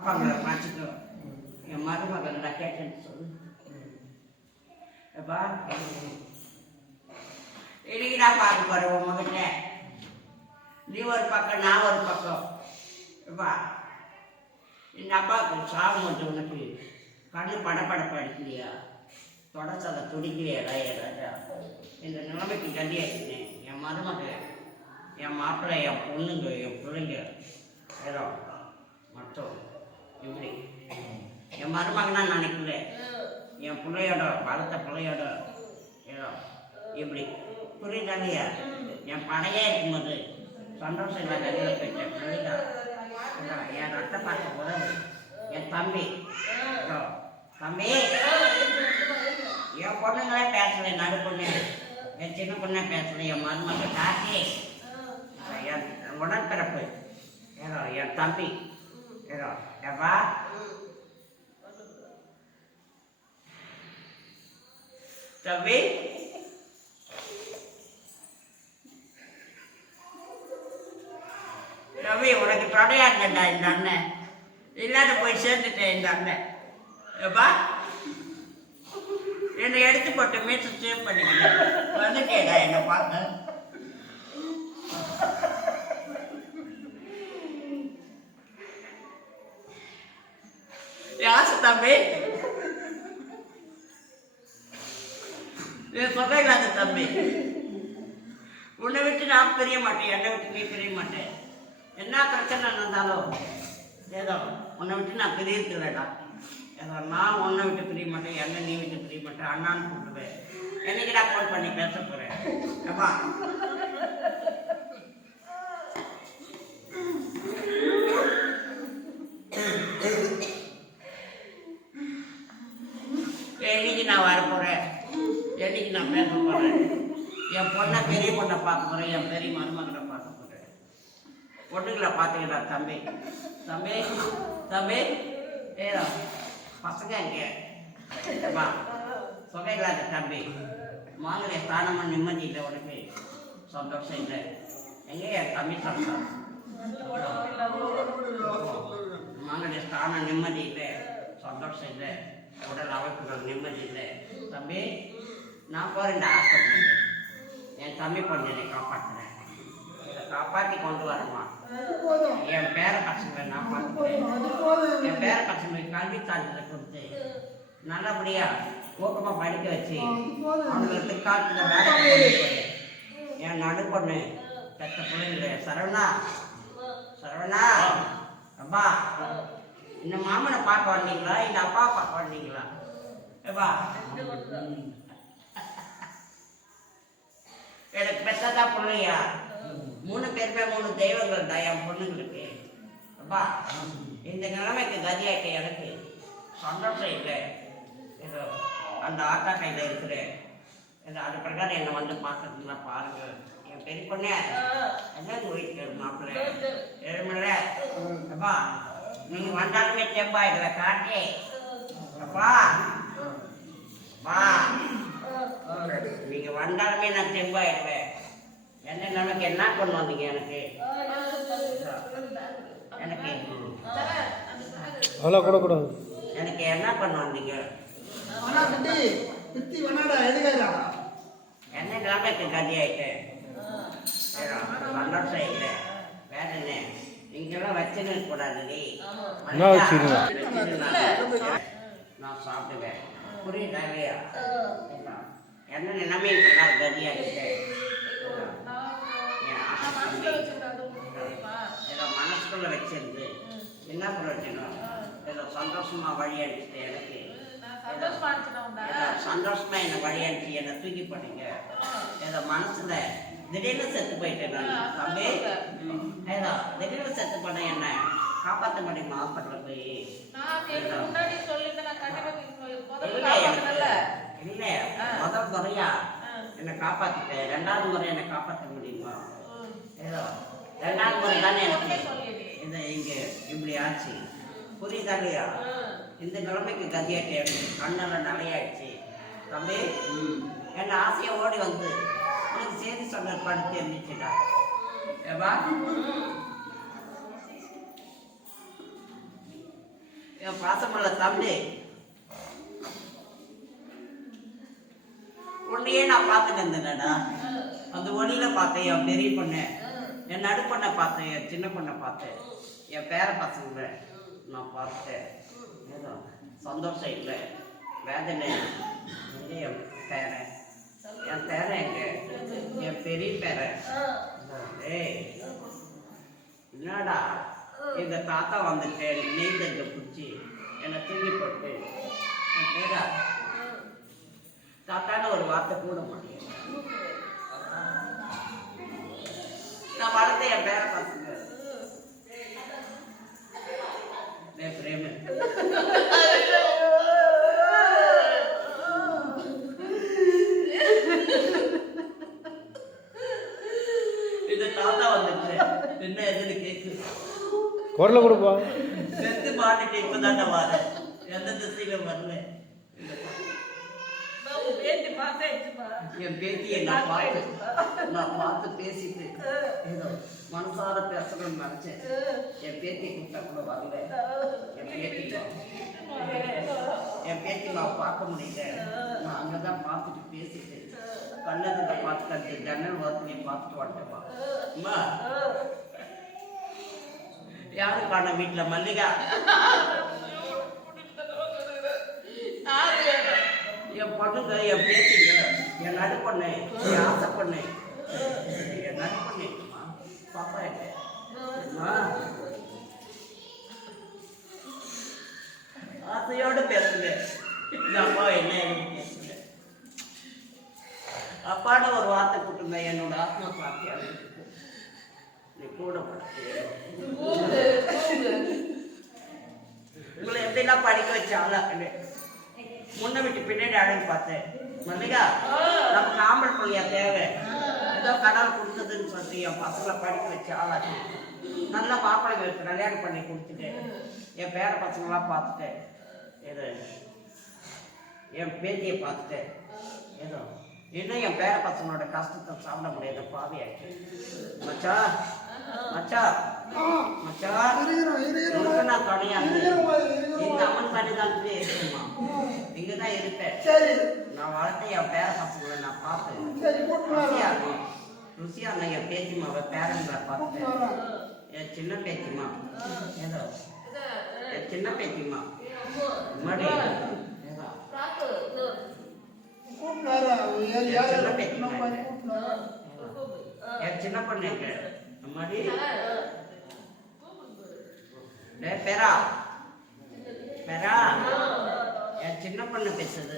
பாப்பாங்களை பார்த்துக்கோ என் மருமகன்டா கேட்டேன்னு சொல்லு. எப்பா? இன்னைக்கு நான் பார்க்க போறேன் உன் நீ ஒரு பக்கம் நான் ஒரு பக்கம். எப்பா? இந்த அப்பாவுக்கு சாபம் வந்து உனக்கு கண்ணு படப்படப்பு அடிக்கலையா தொடச்சதை துடிக்கலையாடா ஏதாச்சா? இந்த நிலைமைக்கு கண்டியாச்சுனேன் என் மருமகள் என் மாப்பிள்ளை என் பொண்ணுங்க என் பிள்ளைங்க. ஏதோ மட்டும் இப்படி என் மருமகனா நினைக்கல. என் பிள்ளையோட வளர்த்த பிள்ளையோட ஏதோ இப்படி. புரியுதாலையா என் படையே இருக்கும்போது சந்தோஷம் இல்லை வெளியில் போயிட்டேன். புரியுதா? என் ரத்த பார்த்த உறவு என் தம்பி. தம்பி. என் பொண்ணுங்களே பேசல நடு பொண்ணு. என் சின்ன பொண்ணே பேசல என் மருமக காசி என் உடன்பிறப்பு. ஏதோ என் தம்பி. ஏதோ ஏப்பா தம்பி ரவி உனக்கு தொடையாங்கடா இந்த அண்ணன். இல்லாத போய் சேர்ந்துட்டேன் இந்த அண்ணன். ஏப்பா என்னை எடுத்து போட்டு மீட்டு சேவ் பண்ணிக்கிட்டேன் வந்துட்டேடா என்னை பார்த்து யாசு தம்பி என் சொல்லாத தம்பி உன்னை விட்டு நான் பிரிய மாட்டேன் என்னை விட்டு நீ பிரிய மாட்டேன் என்ன பிரச்சனை நடந்தாலும் ஏதோ உன்னை விட்டு நான் பிரியத்தில்லடா ஏதோ நான் உன்னை விட்டு பிரிய மாட்டேன் என்னை நீ விட்டு பிரிய மாட்டேன் அண்ணான்னு கூப்பிடுவேன். என்னைக்குடா ஃபோன் பண்ணி பேச போகிறேன் அப்பா என்னைக்கு நான் வர போகிறேன் என்னைக்கு நான் பேச போகிறேன் என் பொண்ணை பெரிய பொண்ணை பார்க்க போகிறேன் என் பெரிய மருமகளை பார்க்க போகிறேன் பொண்ணுங்களை பார்த்துக்கலாம் தம்பி? தம்பி தம்பி? ஏதோ பசங்க இங்கே. வா. சொகை இல்லாத தம்பி. மாங்கலை ஸ்தானமும் நிம்மதி இல்லை உனக்கு. சந்தோஷம் இல்லை. எங்கே என் தம்பி சந்தோஷம் மகனுடைய ஸ்தானம் நிம்மதி இல்லை. சந்தோஷம் இல்லை. உடல் அமைப்புகள் நிம்மதி இல்லை. தம்பி நான் போகிறேன் ஆஸ்பத்திரி என் தம்பி பொண்ணு என்னை காப்பாற்றுறேன் இதை காப்பாற்றி கொண்டு வரமா என் பேர பசங்களை நான் பார்த்துக்கிறேன் என் பேர பசங்களுக்கு கல்வி சான்றிதழ் கொடுத்து நல்லபடியா ஊக்கமாக படிக்க வச்சு அவங்களுக்கு பிற்காலத்தில் வேலை என் நடு பொண்ணு பெற்ற பிள்ளைங்க சரவணா. சரவணா அப்பா. இந்த மாமனை பார்க்க வந்தீங்களா? இந்த அப்பா பார்க்க வந்தீங்களா? ஏப்பா எனக்கு பெற்றதா பிள்ளையா மூணு பேருமே மூணு தெய்வங்கள் தான் என் பொண்ணுங்களுக்கு. அப்பா இந்த நிலைமைக்கு கதியாக்க எனக்கு. சந்தோஷம் இல்லை. ஏதோ அந்த ஆத்தா கையில் இருக்கிறேன் ஏதோ அது பிரகாரம் என்னை வந்து பார்க்கறதுனா பாருங்க. என் பெரிய பொண்ணே என்ன நோய்க்கு மாப்பிள்ளை? எழுமல அப்பா நீங்க வந்தாலுமே செம்பாயிடுவேன் காட்டி. அப்பா வா நீங்க வந்தாலுமே நான் செம்பாயிடுவேன் என்ன நமக்கு என்ன கொண்டு வந்தீங்க எனக்கு? எனக்கு அதெல்லாம் கூடக்கூடாது எனக்கு என்ன பண்ண வந்தீங்க அண்ணா குட்டி குட்டி என்ன கதியாயிட்டு சந்தோஷம் இல்லை வேற என்ன? இங்கெல்லாம் வச்சுன்னு கூடாது என்ன? நான் சாப்பிடுவேன். புரியுதா இல்லையா? என்ன நிலைமை ஆசை தம்பி. ஏதோ மனசுக்குள்ள வச்சிருந்து என்ன பிரயோஜனம் ஏதோ சந்தோஷமா வழி அடிச்சுட்டு எனக்கு சந்தோஷமா என்னை வழி அடிச்சு என்னை தூக்கி போட்டீங்க. ஏதோ மனசுல திடீர்னு செத்து போயிட்டேன் நான். தம்பி ஏதோ திடீர்னு செத்து போன என்ன காப்பாற்ற முடியுமா ஹாஸ்பிட்டலில் போய்? இல்லை முதல் முறையா என்னை காப்பாத்திட்டேன். ரெண்டாவது முறை என்னை காப்பாற்ற முடியுமா? ஏதோ ரெண்டாவது முறை தானே எனக்கு இந்த இங்கே இப்படி ஆச்சு. புரியுதா இல்லையா? இந்த நிலைமைக்கு கதியாட்டி எனக்கு கண்ணெல்லாம் நிறையாயிடுச்சு தம்பி என்ன ஆசையை ஓடி வந்து உனக்கு செய்தி சொன்ன படுத்து இருந்துச்சுடா ஏவா என் பாசமல்ல தம்பி. உன்னையே நான் பார்த்துட்டு இருந்தேன்டா. அந்த ஒளியில பார்த்தேன் என் பெரிய பொண்ணு. என் நடு பொண்ணை பார்த்தேன் என் சின்ன பொண்ணை பார்த்தேன். என் பேர பசங்களை நான் பார்த்தேன் ஏதோ சந்தோஷம் இல்லை. வேதனை எங்க என் பேரன். என் பேரன் எங்க? என் பெரிய பேரன். ஏய் என்னடா? இந்த தாத்தா வந்துட்டு நீந்த இந்த குச்சி என்னை தூங்கி போட்டு. என் பேரா? தாத்தான்னு ஒரு வார்த்தை கூட மாட்டேன். நான் வளர்த்த என் பேர பசங்க பிரேமு. தாத்தா வந்துட்டு என்ன எதுன்னு கேக்கு. குரலை கொடுப்பா. செத்து மாட்டிட்டு இப்பதான்டா வரேன் எந்த திசையில வரல என் பேத்தியை நான் பார்த்து நான் பார்த்து பேசிட்டு ஏதோ மனசார பேசணும்னு நினைச்சேன். என் பேத்தி கூப்பிட்டா கூட வரல. என் பேத்தி என் பேத்தி நான் பார்க்க முடியல. நான் அங்கதான் பார்த்துட்டு பேசிட்டு கண்ணதுல பார்த்துட்டு ஜன்னல் வாசலையும் பார்த்துட்டு வந்துட்டேன் அம்மா. யாரு காண வீட்டுல மல்லிகா என் பொண்ணுங்க என் பேத்திங்க. என் நடு பொண்ணு என் ஆசை பொண்ணு என் நடு பொண்ணு பாப்பா. ஆசையோட பேசுங்க. இந்த அம்மா என்ன பேசுங்க. அப்பான்னு ஒரு வார்த்தை கொடுத்துருந்தேன் என்னோட ஆத்மா சாத்தியாக நீ கூட உங்களை எப்படிலாம் படிக்க வச்ச ஆளாக்கண்டு முன்ன விட்டு பின்னாடி அழகு பார்த்தேன். மல்லிகா நமக்கு ஆம்பளை பிள்ளையா தேவை. ஏதோ கடவுள் கொடுத்ததுன்னு சொல்லி என் பசங்களை படிக்க வச்ச ஆளாக்கு நல்லா மாப்பிள்ளை வச்சு கல்யாணம் பண்ணி கொடுத்துட்டு என் பேர பசங்களாம் பார்த்துட்டேன். ஏதோ என் பேத்தியை பார்த்துட்டேன். ஏதோ? இன்னும் என் பேர பசங்களோட கஷ்டத்தை சாப்பிட முடியாத பாவியாச்சு மச்சா மச்சா மச்சா நான் துணையா எங்க அம்மன் சன்னிதானத்திலே இருக்குமா இங்கதான் இருப்பேன். சரி. நான் வளர்த்த என் பேர பசங்களை நான் பார்த்தேன் ருசியா இருந்தா என் பேத்திமாவை பேரங்களை பார்த்தேன் என் சின்ன பேத்திமா ஏதோ? என் சின்ன பேத்திமா மடி ஏழு ஏழு சின்ன மாதிரி. பொண்ணு டே பெரா. பெரா. என் சின்ன பொண்ணு பேசுது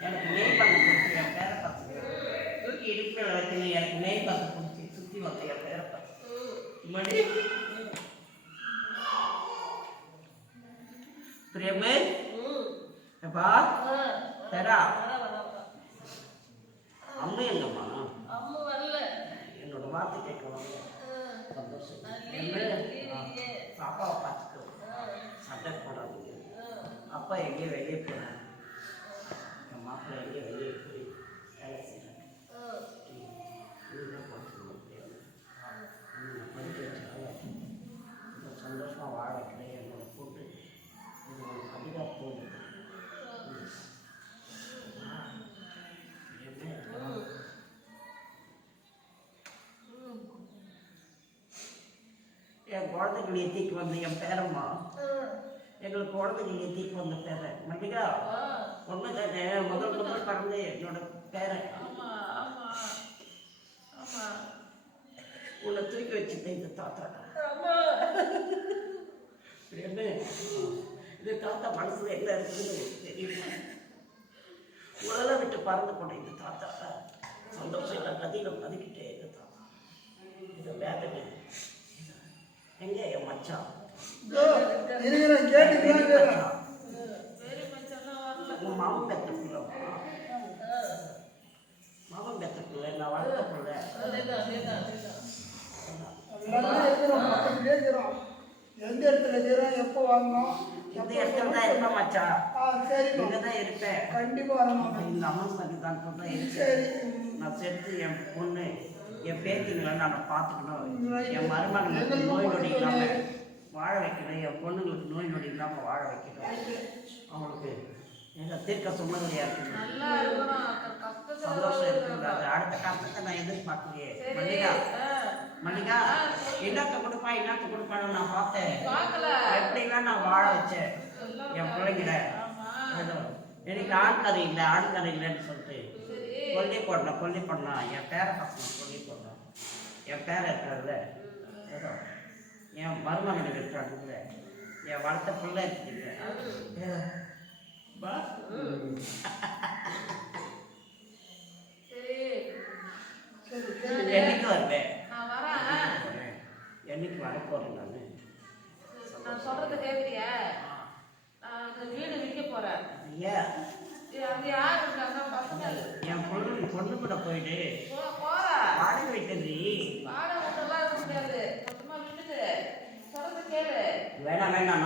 எனக்கு நெய் பண்ண பிடிச்சி என் பேர பசங்க தூக்கி இடுப்பில் வச்சுன்னு எனக்கு நெய் பண்ண பிடிச்சி சுற்றி வந்து என் பேர மடி பிரேமு? எப்பா? பெரா அம்மா எங்கம்மா என்னோட வார்த்தை கேட்கலாம் சந்தோஷம். என்ன? ஆ, பாப்பாவை பார்த்துக்கோ. சண்டை போடாதீங்க. அப்பா எங்கேயோ வெளியே போகிறாங்க என் மாப்பிள்ளை எங்கேயோ வெளியே போய் வேலை செய்கிறாங்க இதுதான் பார்த்துக்க முடியாது நான் படிக்க வச்சாலும் இந்த சந்தோஷமாக வாழ வைக்கிறேன் என்னோட கூட்டு இது ஒரு கவிதா போகுது என்ன என் குழந்தைகள் எத்திக்கு வந்து என் பேரம்மா. எங்களுக்கு குழந்தைகள் எத்திக்கு வந்த பேரன் மல்லிகா ஒன்று முதல் முதல் பிறந்து என்னோட பேரன் உன்னை தூக்கி வச்சுட்டேன் இந்த தாத்தா என்ன? இது தாத்தா மனசுல என்ன இருக்குதுன்னு எனக்கு தெரியுமா? உலக விட்டு பறந்து போன இந்த தாத்தா சந்தோஷம் இல்லை கதியில மதிக்கிட்டே இந்த தாத்தா. இது வேதனை. எங்க என் மச்சான். உன் மாமன் பெத்த பிள்ளை. மாமன் பெத்த பிள்ளை நான் வளர்த்த பிள்ளை. எந்த இடத்துல இருக்கிறோம் எப்போ வாங்கணும் இந்த இடத்துல தான் இருப்பேன் மச்சான். சரிம்மா. இங்க தான் இருப்பேன். கண்டிப்பா வரணும் இந்த அம்மன் சந்தி தான் இருக்கேன் சரி. நான் செத்து என் பொண்ணு. என் பேத்திங்களை நான் பார்த்துக்கணும். என் மருமகனுக்கு நோய் நொடி இல்லாம வாழ வைக்கணும். என் பொண்ணுங்களுக்கு நோய் நொடி இல்லாமல் வாழ வைக்கணும். அவங்களுக்கு எங்க தீர்க்க சுமங்கலியா இருக்கணும். சந்தோஷம். இருக்கக்கூடாது அடுத்த கஷ்டத்தை நான் எதிர்பார்க்கலையே. மல்லிகா. மல்லிகா. என்னத்தை கொடுப்பா என்னத்தை கொடுப்பான்னு நான் பார்த்தேன். எப்படிலாம் நான் வாழ வச்சேன். என் பிள்ளைங்கள. எனக்கு ஆண் கதை இல்லை ஆண் கதை இல்லைன்னு சொல்லிட்டு. கொல்லி போடலாம் கொல்லி போடலாம். என் பேரை பசங்க கொல்லி போடலாம். என் பேரை இருக்கிறதுல ஏதோ என் மருமகன் இருக்கிறாங்கல்ல என் வளர்த்த பிள்ளை சரி என்னைக்கு வருவேன்? என்னைக்கு வர போறேன் நான்? நான் சொல்றத அந்த வீடு விற்க போறேன். ஏன்? என் பொண்ணு பொண்ணு கூட போயிட்டு வாடகை கேளு. வேணாம் வேணாம். நான்